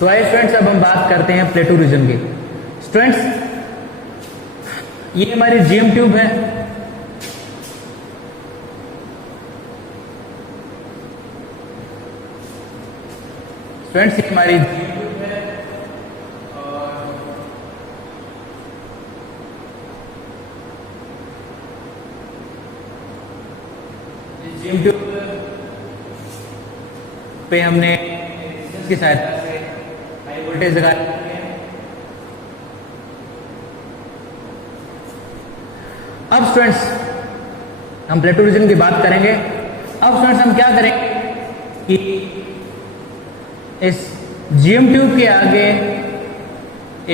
तो आइए स्टूडेंट्स, अब हम बात करते हैं प्लेटो रीजन की। स्टूडेंट्स, ये हमारी जीएम ट्यूब है। स्टूडेंट्स, ये हमारी जीएम ट्यूब है और इस जीएम ट्यूब पे हमने की सहायता से हाई वोल्टेज लगा है। अब स्टूडेंट्स, हम प्लेटो रीजन की बात करेंगे। अब स्टूडेंट्स, हम क्या करेंगे कि इस जीएम ट्यूब के आगे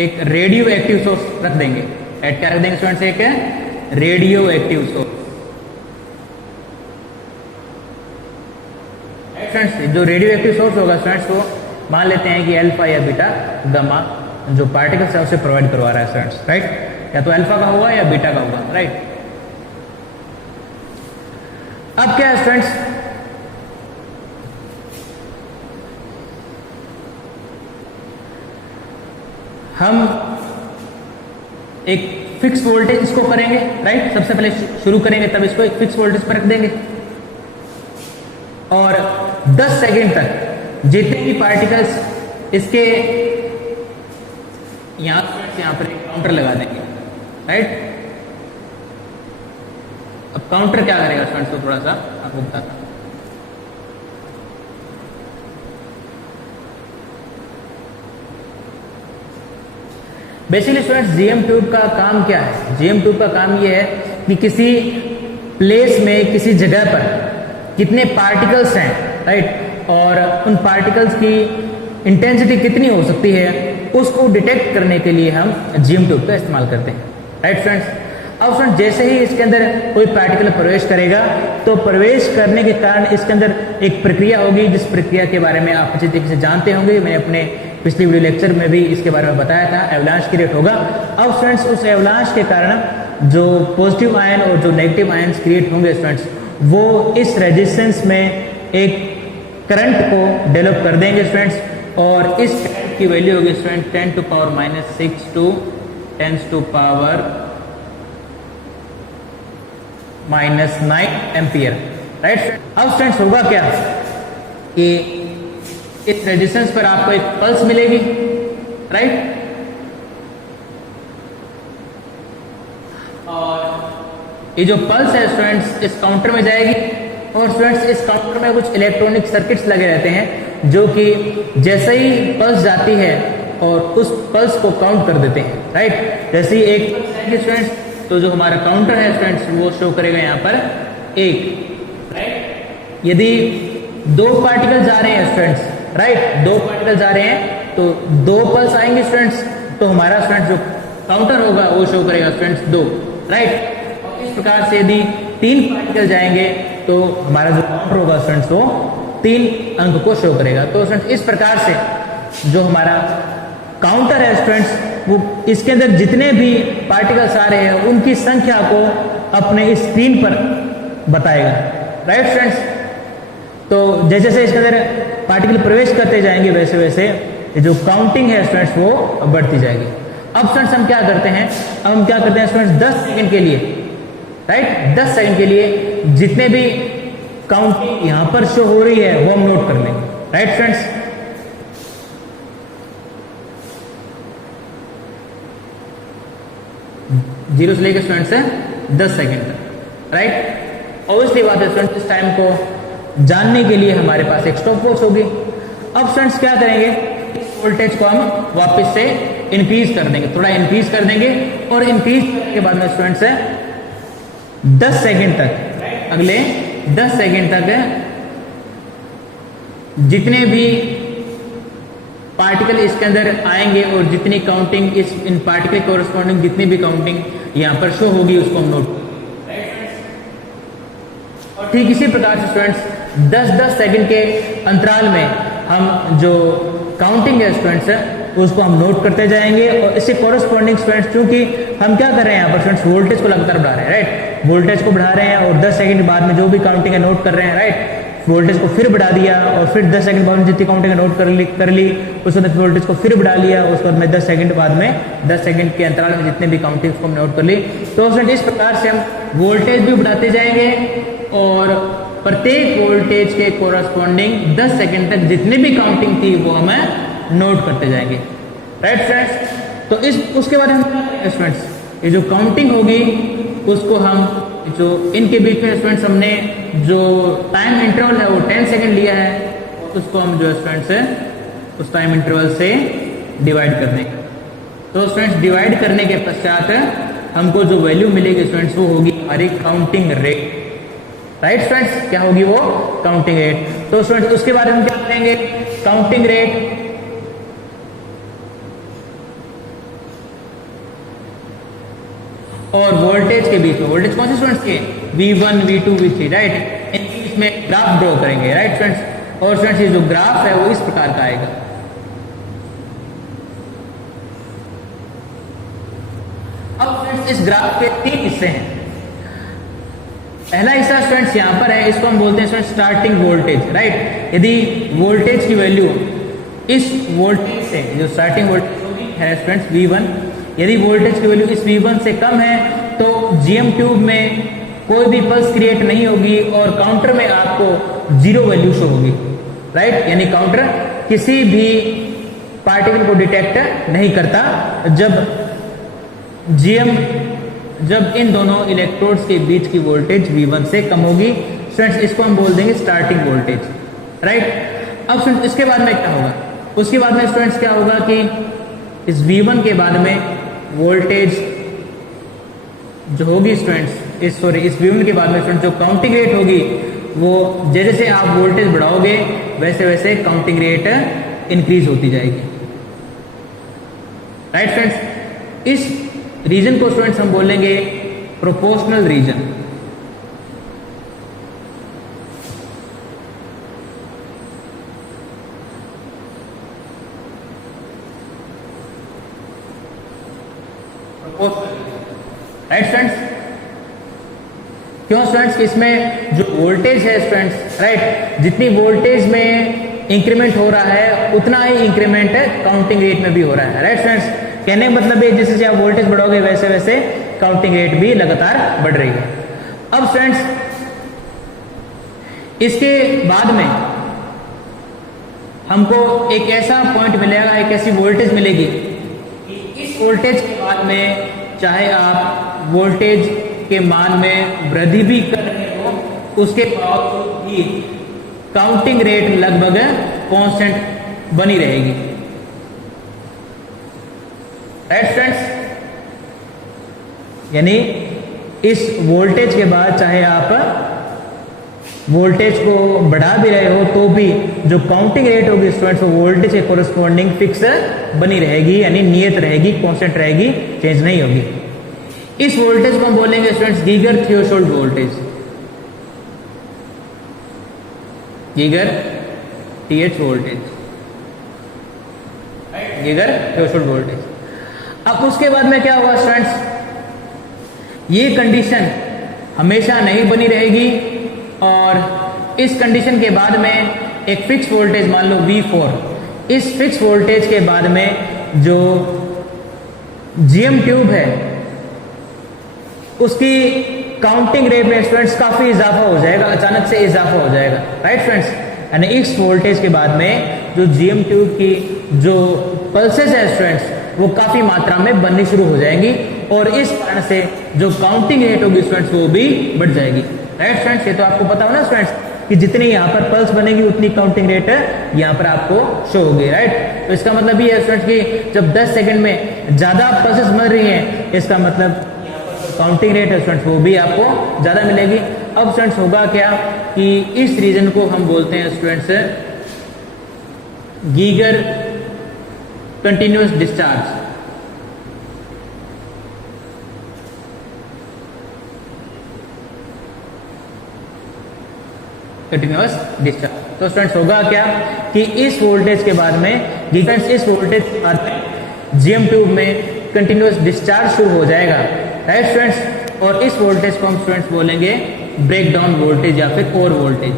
एक रेडियो एक्टिव सोर्स रख देंगे। ऐड क्या रख देंगे स्टूडेंट्स? एक रेडियो एक्टिव सोर्स। फ्रेंड्स, जो रेडियो एक्टिव सोर्स होगा स्टूडेंट्स, वो मान लेते हैं कि अल्फा या बीटा गामा जो पार्टिकल्स है उसे प्रोवाइड करवा रहा है स्टूडेंट्स, राइट? या तो अल्फा का होगा या बीटा का होगा, राइट? अब क्या है स्टूडेंट्स, हम एक फिक्स वोल्टेज इसको करेंगे, राइट? सबसे पहले शुरू करेंगे, तब इसको एक फिक्स वोल्टेज पर रख देंगे और 10 सेकेंड तक जितने भी पार्टिकल्स इसके यहां पर एक काउंटर लगा देंगे, राइट? अब काउंटर क्या करेगा स्टूडेंट्स, को थोड़ा सा आपको बताता हूं। बेसिकली स्टूडेंट्स, जीएम ट्यूब का काम क्या है? जीएम ट्यूब का काम यह है कि किसी प्लेस में, किसी जगह पर कितने पार्टिकल्स हैं, राइट? और उन पार्टिकल्स की इंटेंसिटी कितनी हो सकती है, उसको डिटेक्ट करने के लिए हम जीएम ट्यूब का इस्तेमाल करते हैं, राइट स्टूडेंट्स? अब स्टूडेंट, जैसे ही इसके अंदर कोई पार्टिकल प्रवेश करेगा तो प्रवेश करने के कारण इसके अंदर एक प्रक्रिया होगी, जिस प्रक्रिया के बारे में आप अच्छी तरीके से जानते होंगे। मैंने अपने पिछले वीडियो लेक्चर में भी इसके बारे में बताया था। एवलांच क्रिएट होगा। अब स्टूडेंट्स, उस एवलांच के कारण जो पॉजिटिव आयन और जो नेगेटिव आयन्स क्रिएट होंगे स्टूडेंट्स, वो इस रेजिस्टेंस में एक करंट को डेवलप कर देंगे स्टूडेंट्स, और इस करंट की वैल्यू होगी student 10 to power -6 to 10 to power -9 ampere, right? अब स्टूडेंट्स, होगा क्या कि इस रेजिस्टेंस पर आपको एक पल्स मिलेगी, राइट? और ये जो पल्स है स्टूडेंट्स इस काउंटर में जाएगी, और स्टूडेंट्स इस काउंटर में कुछ इलेक्ट्रॉनिक सर्किट्स लगे रहते हैं जो कि जैसे ही पल्स जाती है और उस पल्स को काउंट कर देते हैं, राइट? जैसे ही एक पल्स आएगी स्टूडेंट्स, तो जो हमारा काउंटर है स्टूडेंट्स वो शो करेगा यहाँ पर 1, राइट? यदि 2 पार्टिकल जा रहे हैं स्टूडेंट्स, राइट? 2 पार्टिकल जा रहे हैं तो 2 पल्स आएंगे स्टूडेंट्स, तो हमारा स्टूडेंट्स जो काउंटर होगा वो शो करेगा स्टूडेंट्स 2, राइट? और इस प्रकार से यदि 3 पार्टिकल जाएंगे तो हमारा जो काउंटर होगा स्टूडेंट्स वो 3 अंक को शो करेगा। तो स्टूडेंट्स, इस प्रकार से जो हमारा काउंटर है स्टूडेंट्स, वो इसके अंदर जितने भी पार्टिकल्स आ रहे हैं उनकी संख्या को अपने स्क्रीन पर बताएगा, राइट स्टूडेंट्स? तो जैसे जैसे इसके अंदर पार्टिकल प्रवेश करते जाएंगे वैसे वैसे जो काउंटिंग है स्टूडेंट्स वो बढ़ती जाएगी। अब स्टूडेंट्स, हम क्या करते हैं? अब हम क्या करते हैं स्टूडेंट्स, 10 सेकंड के लिए, राइट? 10 सेकंड के लिए जितने भी काउंटिंग यहां पर शो हो रही है वो हम नोट कर लेंगे, राइट स्टूडेंट्स? जीरो से लेकर स्टूडेंट्स है 10 सेकंड तक, राइट? ऑब्वियसली बात है स्टूडेंट्स, इस टाइम को जानने के लिए हमारे पास एक स्टॉप वॉच होगी। अब स्टूडेंट्स क्या करेंगे, इस वोल्टेज को हम वापस से इंक्रीज कर देंगे, थोड़ा इंक्रीज कर देंगे, और इंक्रीज करने के बाद में स्टूडेंट्स है 10 सेकंड तक, अगले 10 सेकंड तक जितने भी पार्टिकल इसके अंदर आएंगे और जितनी काउंटिंग इन पार्टिकल कोरस्पॉन्डिंग जितनी भी काउंटिंग यहां पर शो होगी उसको हम नोट, और ठीक इसी प्रकार से स्टूडेंट्स 10-10 सेकंड के अंतराल में हम जो काउंटिंग है स्टूडेंट्स उसको हम नोट करते जाएंगे। और इससे कोरस्पॉन्डिंग स्टूडेंट्स, क्योंकि हम क्या कर रहे हैं यहाँ पर स्टूडेंट्स, वोल्टेज को लगातार बढ़ा रहे हैं, राइट? वोल्टेज को बढ़ा रहे हैं और 10 सेकंड के बाद में जो भी काउंटिंग है नोट कर रहे हैं, राइट? वोल्टेज को फिर बढ़ा दिया और फिर 10 सेकंड बाद में जितनी काउंटिंग नोट कर ली उसके बाद वोल्टेज को फिर बढ़ा लिया, उसके बाद में 10 सेकंड बाद में 10 सेकंड के अंतराल में जितने भी काउंटिंग को नोट कर ली। तो फ्रेंड्स इस प्रकार से हम वोल्टेज भी बढ़ाते जाएंगे और प्रत्येक वोल्टेज के कोरस्पॉन्डिंग 10 सेकंड तक जितनी भी काउंटिंग थी वो हमें नोट करते जाएंगे। राइट फ्रेंड्स, तो उसके बाद हम फ्रेंड्स ये जो काउंटिंग होगी उसको हम जो इनके बीच में स्टूडेंट्स हमने जो टाइम इंटरवल है वो 10 सेकंड लिया है, उसको हम जो स्टूडेंट्स है उस टाइम इंटरवल से डिवाइड कर देंगे। तो स्टूडेंट्स डिवाइड करने के पश्चात हमको जो वैल्यू मिलेगी स्टूडेंट्स वो होगी हमारी काउंटिंग रेट। राइट स्टूडेंट्स, क्या होगी वो काउंटिंग रेट। तो स्टूडेंट्स उसके बाद हम क्या करेंगे, काउंटिंग रेट और वोल्टेज के बीच में, वोल्टेज कौन से स्टूडेंट्स के, V1 V2 V3, राइट, इनके बीच में ग्राफ ड्रॉ करेंगे। राइट स्टूडेंट्स, और स्टूडेंट्स ये जो ग्राफ है वो इस प्रकार का आएगा। अब फ्रेंड्स इस ग्राफ के 3 हिस्से हैं। पहला हिस्सा स्टूडेंट्स यहां पर है, इसको हम बोलते हैं स्टूडेंट्स स्टार्टिंग वोल्टेज। राइट, यदि वोल्टेज की वैल्यू इस वोल्टेज से, जो स्टार्टिंग वोल्टेज है स्टूडेंट्स V1, यदि वोल्टेज की वैल्यू इस V1 से कम है तो GM ट्यूब में कोई भी पल्स क्रिएट नहीं होगी और काउंटर में आपको 0 वैल्यू शो होगी। राइट, यानी काउंटर किसी भी पार्टिकल को डिटेक्ट नहीं करता जब इन दोनों इलेक्ट्रोड्स के बीच की वोल्टेज V1 से कम होगी। स्टूडेंट्स इसको हम बोल देंगे स्टार्टिंग वोल्टेज। राइट, अब स्टूडेंट्स इसके बाद में क्या होगा, उसके बाद में स्टूडेंट्स क्या होगा कि इस V1 के बाद में वोल्टेज जो होगी स्टूडेंट्स इस V1 के बाद में स्टूडेंट्स जो काउंटिंग रेट होगी वो जैसे जैसे आप वोल्टेज बढ़ाओगे वैसे वैसे काउंटिंग रेट इंक्रीज होती जाएगी। राइट फ्रेंड्स, इस रीजन को स्टूडेंट्स हम बोलेंगे प्रोपोर्शनल रीजन। राइट स्टूडेंट्स, क्यों स्टूडेंट्स, इसमें जो वोल्टेज है स्टूडेंट्स, राइट, जितनी वोल्टेज में इंक्रीमेंट हो रहा है उतना ही इंक्रीमेंट काउंटिंग रेट में भी हो रहा है। राइट स्टूडेंट्स, कहने का मतलब है जैसे जैसे आप वोल्टेज बढ़ाओगे वैसे वैसे काउंटिंग रेट भी लगातार बढ़ रही है। अब स्टूडेंट्स इसके बाद में हमको एक ऐसा पॉइंट मिलेगा, एक ऐसी वोल्टेज मिलेगी कि इस वोल्टेज के बाद में चाहे आप वोल्टेज के मान में वृद्धि भी कर रहे हो उसके बावजूद भी काउंटिंग रेट लगभग कांस्टेंट बनी रहेगी। राइट स्टूडेंट्स, यानी इस वोल्टेज के बाद चाहे आप वोल्टेज को बढ़ा भी रहे हो तो भी जो काउंटिंग रेट होगी स्टूडेंट्स वो वोल्टेज के कोरस्पॉन्डिंग फिक्स बनी रहेगी, यानी नियत रहेगी, कांस्टेंट रहेगी, चेंज नहीं होगी। इस वोल्टेज को हम बोलेंगे students Geiger threshold voltage. Geiger TH voltage, Geiger threshold voltage. अब उसके बाद में क्या होगा स्टूडेंट्स, ये कंडीशन हमेशा नहीं बनी रहेगी और इस कंडीशन के बाद में एक फिक्स वोल्टेज मान लो V4, इस फिक्स वोल्टेज के बाद में जो GM ट्यूब है उसकी काउंटिंग रेट में स्टूडेंट्स काफी इजाफा हो जाएगा, अचानक से इजाफा हो जाएगा। राइट फ्रेंड्स, यानी इस वोल्टेज के बाद में जो GM ट्यूब की जो पल्सेस है स्टूडेंट्स वो काफी मात्रा में बननी शुरू हो जाएंगी और इस कारण से जो काउंटिंग रेट होगी स्टूडेंट्स वो भी बढ़ जाएगी। राइट स्टूडेंट्स, ये तो आपको पता हो ना स्टूडेंट्स कि जितनी यहाँ पर पल्स बनेगी उतनी काउंटिंग रेट यहाँ पर आपको शो होगी। राइट, तो इसका मतलब ये है स्टूडेंट्स कि जब 10 सेकंड में ज्यादा पल्सेस बन रही हैं इसका मतलब काउंटिंग रेट है स्टूडेंट्स वो भी आपको ज्यादा मिलेगी। अब स्टूडेंट्स होगा क्या कि इस रीजन को हम बोलते हैं students Geiger continuous discharge. Continuous discharge. तो स्टूडेंट्स होगा क्या कि इस वोल्टेज के बाद में स्टूडेंट्स इस वोल्टेज के बाद में GM ट्यूब में कंटिन्यूअस डिस्चार्ज शुरू हो जाएगा। राइट स्टूडेंट्स, और इस वोल्टेज को हम स्टूडेंट्स बोलेंगे ब्रेकडाउन वोल्टेज या फिर ओवर वोल्टेज।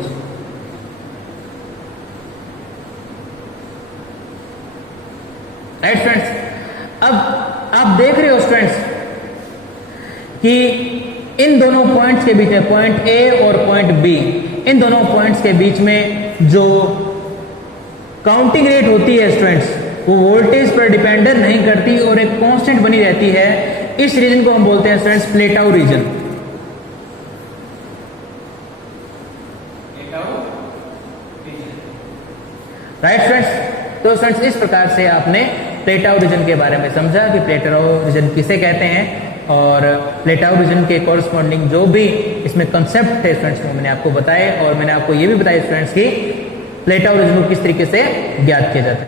राइट स्टूडेंट्स, अब आप देख रहे हो स्टूडेंट्स कि इन दोनों पॉइंट्स के बीच में, पॉइंट ए और पॉइंट बी, इन दोनों पॉइंट्स के बीच में जो काउंटिंग रेट होती है स्टूडेंट्स, वो वोल्टेज पर डिपेंडेंट नहीं करती और एक कांस्टेंट बनी रहती है। इस रीजन को हम बोलते हैं स्टूडेंट्स प्लेटाउ रीजन। राइट स्टूडेंट्स, तो स्टूडेंट्स इस प्रकार से आपने प्लेटाउ रीजन के बारे में समझा कि प्लेटाउ रीजन किसे कहते हैं और प्लेटाउ रीजन के कॉरस्पॉन्डिंग जो भी इसमें कंसेप्ट है स्टूडेंट्स, मैंने आपको बताए और मैंने आपको ये भी बताया स्टूडेंट्स की प्लेटाउ रीजन को किस तरीके से ज्ञात किया जाता है।